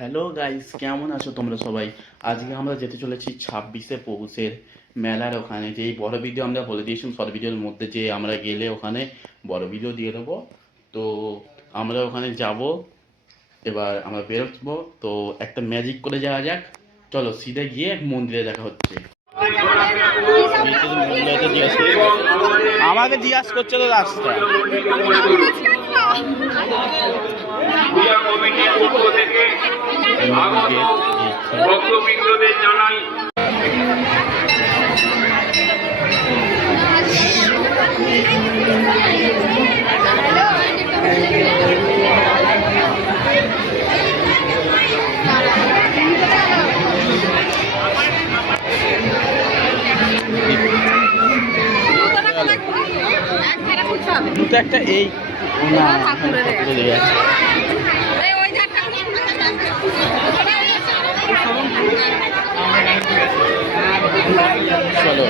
Hello guys, কেমন আছো তোমরা সবাই? আজকে আমরা যেতে চলেছি 26শে পৌষের মেলার ওখানে। যে এই বড় ভিডিও আমরা বলে দিয়েছিলাম শর্ট ভিডিওর মধ্যে, যে আমরা গেলে ওখানে বড় ভিডিও দিয়ে দেবো। তো আমরা ওখানে যাব, এবার আমরা বেরোবো। তো একটা ম্যাজিক করে যাওয়া যাক। চলো সিধে গিয়ে মন্দিরে দেখা হচ্ছে। আমাকে জিজ্ঞাসা করছে তো রাস্তা। পূজা কমিটির পক্ষ থেকে আগত ভক্তবৃন্দদের জানাই একটা এই চলো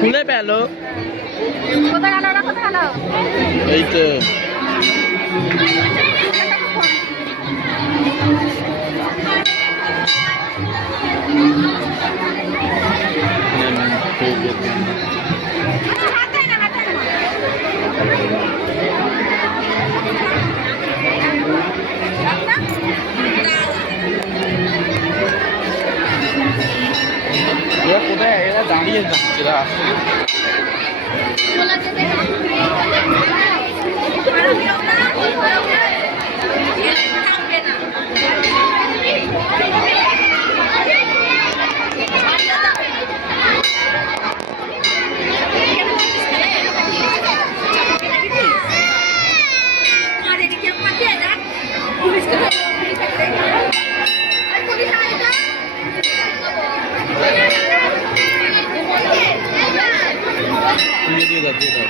খুলে পেলো এই তো কোথায় এরা দাঁড়িয়ে যাচ্ছে আসলে। দিয়ে দাও দিয়ে দাও।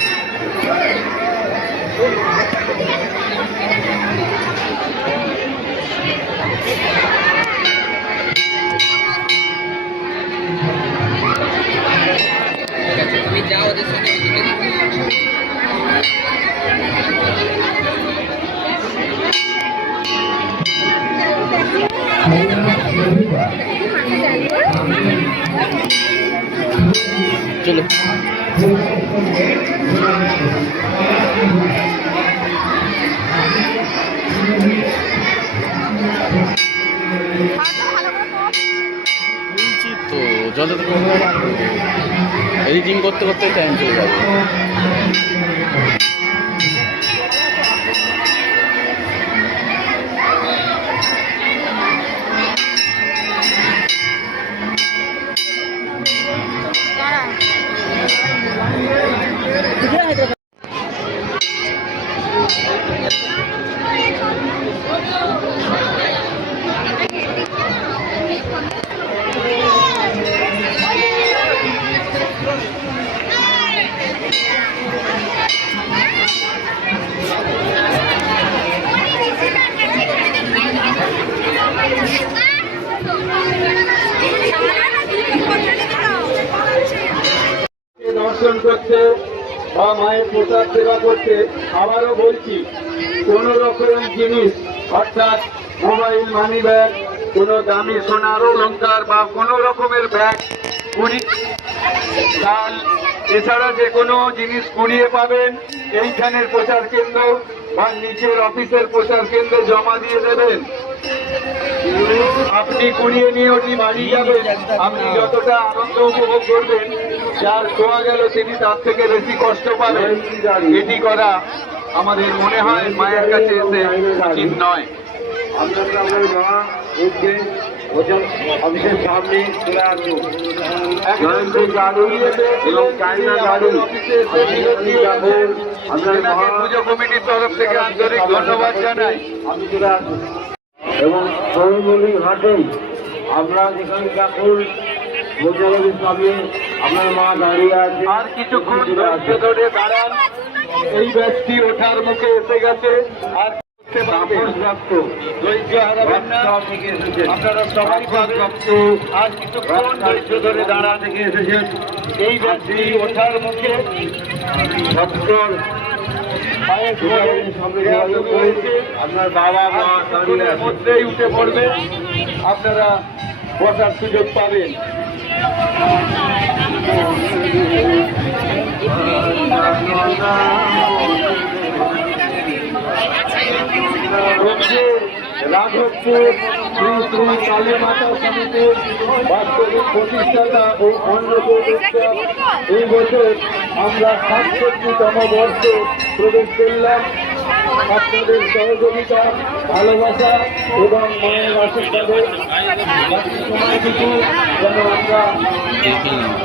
তুমি যাও ওদের সাথে চলো তো জলে তো এডিটিং করতে করতে টাইম চলে যাবে। দর্শন করতে বা মায়ের প্রসাদ সেবা করতে আবারও বলছি, কোন রকমের জিনিস অর্থাৎ মোবাইল, মানি ব্যাগ, কোনো দামি সোনার অলংকার বা কোনো রকমের ব্যাগ, চাল, এছাড়া যে কোনো জিনিস কুড়িয়ে পাবেন এইখানের প্রচার কেন্দ্র বা নিচের অফিসের প্রচার কেন্দ্রে জমা দিয়ে দেবেন। আপনি কুড়িয়ে নিয়ে উনি বাড়ি যাবেন, আপনি যতটা আনন্দ উপভোগ করবেন, যার খোয়া গেল তিনি তার থেকে বেশি কষ্ট পাবেন। এটি করা আমাদের মনে হয় মায়ের কাছে এসে উচিত নয়। অফিসের সামনে চলে আসুন এবং চাইনা গাড়ি পুজো কমিটির তরফ থেকে আন্তরিক ধন্যবাদ জানাই। আমি চলে আসুন এবং সৌমলি ঘাটে আমরা যেখানে ঠাকুর বৈদ্যবাড়ির সামনে আপনার মা দাঁড়িয়ে আছে, আর কিছুক্ষণ ধরে দাঁড়ান। এই ব্যক্তি ওঠার মুখে এসে গেছে। আর তাপসপ্রাপ্ত ধৈর্য হারাবেন না, আপনারা সবাই পাবেন। আর কিছুক্ষণ ধৈর্য ধরে দাঁড়া থেকে এসেছেন। এই ব্যক্তি ওঠার মুখে সত্তর আপনার বাবা মা সকলের মধ্যেই উঠে পড়বে, আপনারা বসার সুযোগ পাবেন। রাঘবপুর শ্রী শ্রী কালী মাতা সমিতির বাস্তবিক প্রতিষ্ঠাতা ও অন্নপ্রতিষ্ঠা এই বছর আমরা ৬৭তম বর্ষে প্রবেশ করলাম। আপনাদের সহযোগিতা, ভালোবাসা এবং মায়ের আশীর্বাদে বাকি সময়টুকু যেন আমরা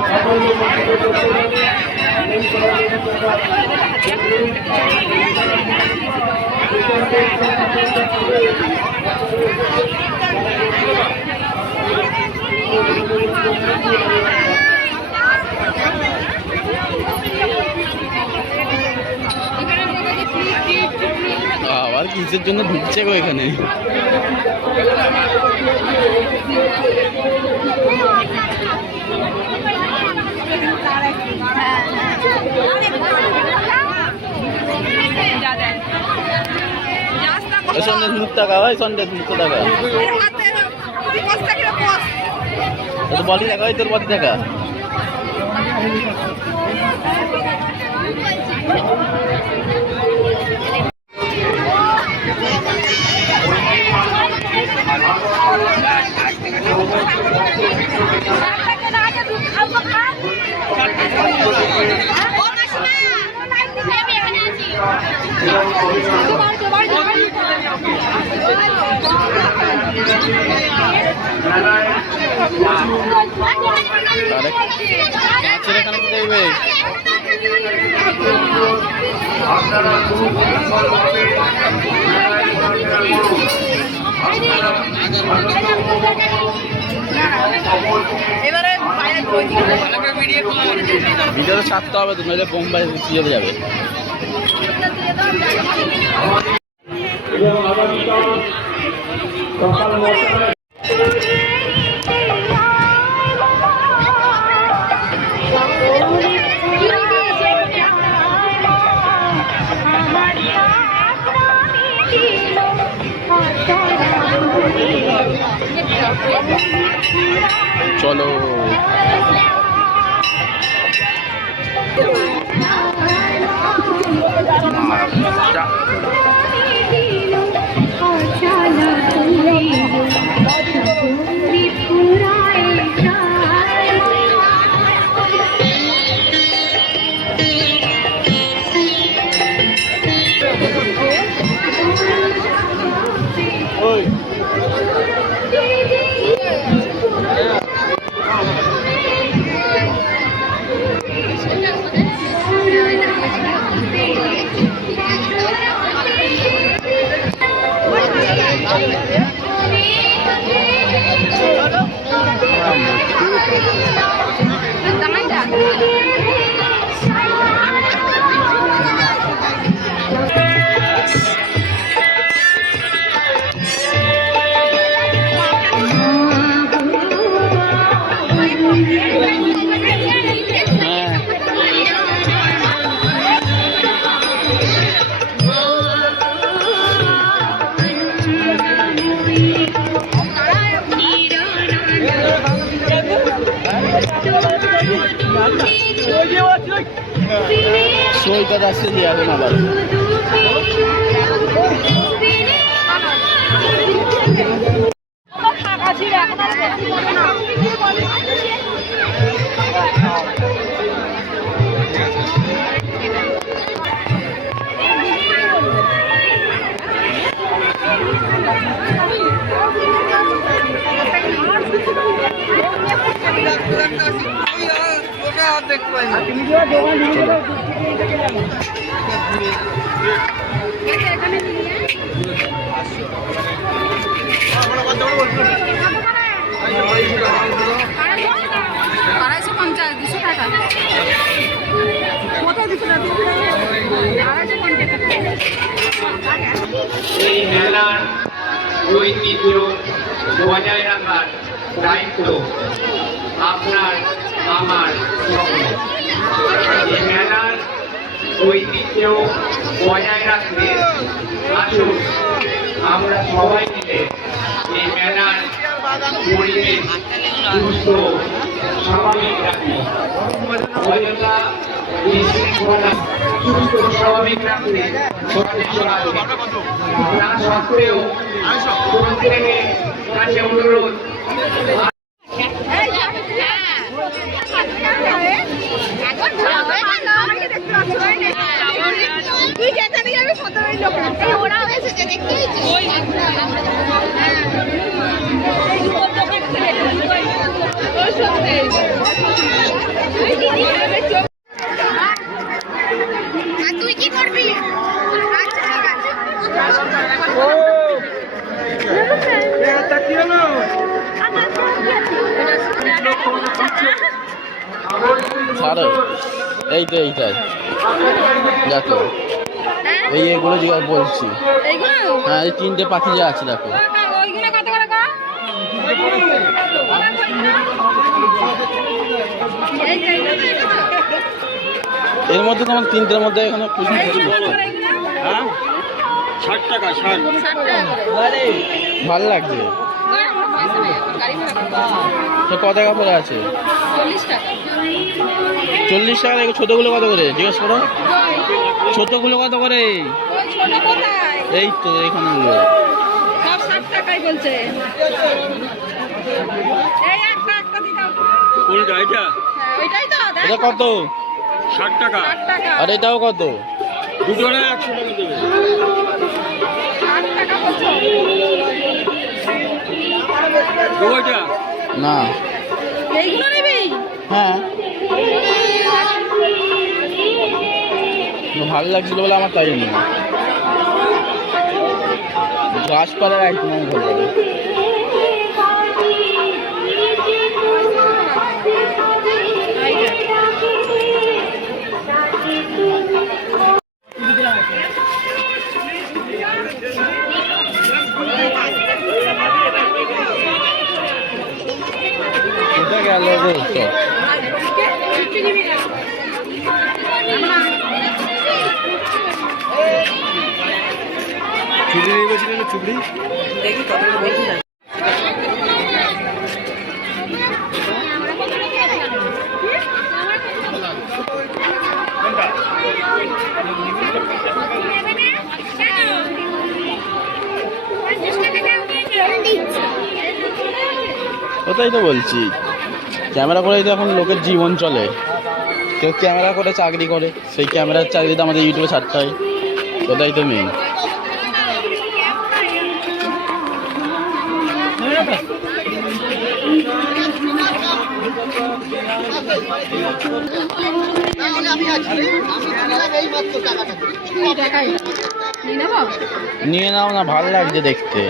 সাফল্যমণ্ডিত করতে পারি, এই সহযোগিতা আবার কিসের জন্য ঢুকছে গো এখানে? সন্ধ্যে মুখ টাকা হয়, সন্ধ্যে মুখ টাকা বলি টাকা হয়, তোর বলি টাকা ভিডিওটা ছাড়তে হবে তো, নইলে বোম্বাই চলে যাবে। চলো সৈকত আসছে দিয়ে এখন আবার কোথায় দিতে এই মেলার ঐতিহ্য বজায় রাখার দায়িত্ব আপনার আমার সকলের। এই মেলার ঐতিহ্য বজায় রাখতে আসুন আমরা সবাই মিলে এই মেলার পরিবেশ সুস্থ স্বাভাবিক রাখি। অযথা বিশৃঙ্খলা সুস্থ স্বাভাবিক রাখতে সদস্য আছে। তা সত্ত্বেও প্রত্যেকের কাছে অনুরোধ তুই কি করবি? ছাড়ো এইটাই দেখো এগুলো জিজ্ঞাসা বলছি। হ্যাঁ এই 3টে পাখি যে আছে দেখো। এর মধ্যে তোমার 3টের মধ্যে এখানে হ্যাঁ 60 টাকা 60 ভালো লাগছে। তো কত টাকা পরে আছে? 40 টাকা। দেখো ছোটগুলো কত করে জিজ্ঞেস করো। ছোটগুলো কত করে? এই তো এখানে সব 60 টাকাই বলছে। এই একটা দিদাও। কোনটা এটা? ওইটাই তো দেখ। এটা কত? 60 টাকা। 60 টাকা। আর এটাও কত? দুটো না 100 টাকা দেবে। 60 টাকা বলছো। দুটোটা না এইগুলো নিবি? হ্যাঁ ভালো লাগছিল বলে আমার তাই নেই। গাছপালার একদম আমার ভালো লাগে। কোথায় গেল গো সব? চুবড়ি নিয়ে গেছিলেন চুবড়ি? ওটাই তো বলছি, ক্যামেরা করেই তো এখন লোকের জীবন চলে। কেউ ক্যামেরা করে চাকরি করে, সেই ক্যামেরার চাকরিটা আমাদের ইউটিউবে ছাড়তে হয়। ওটাই তো মেন। নিয়ে নাও না, ভালো লাগছে দেখতে।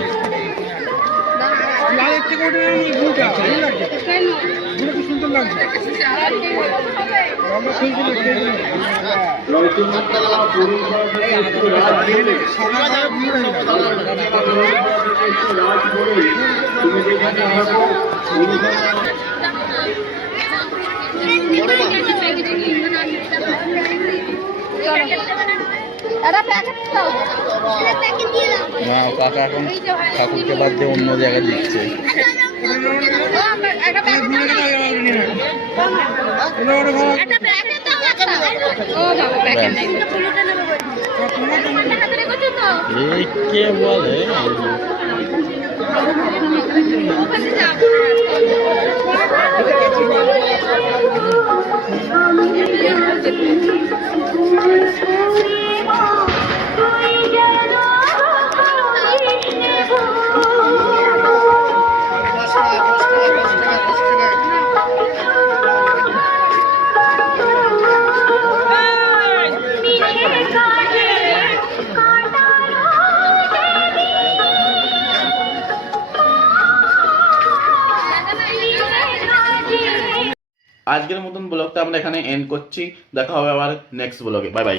না কাকা এখন ঠাকুরকে বাদ দিয়ে অন্য জায়গায় দিচ্ছে। এই কে বলে আজকের মতন ব্লগটা আমরা এখানে এন্ড করছি। দেখা হবে আবার নেক্সট ব্লগে। Bye bye.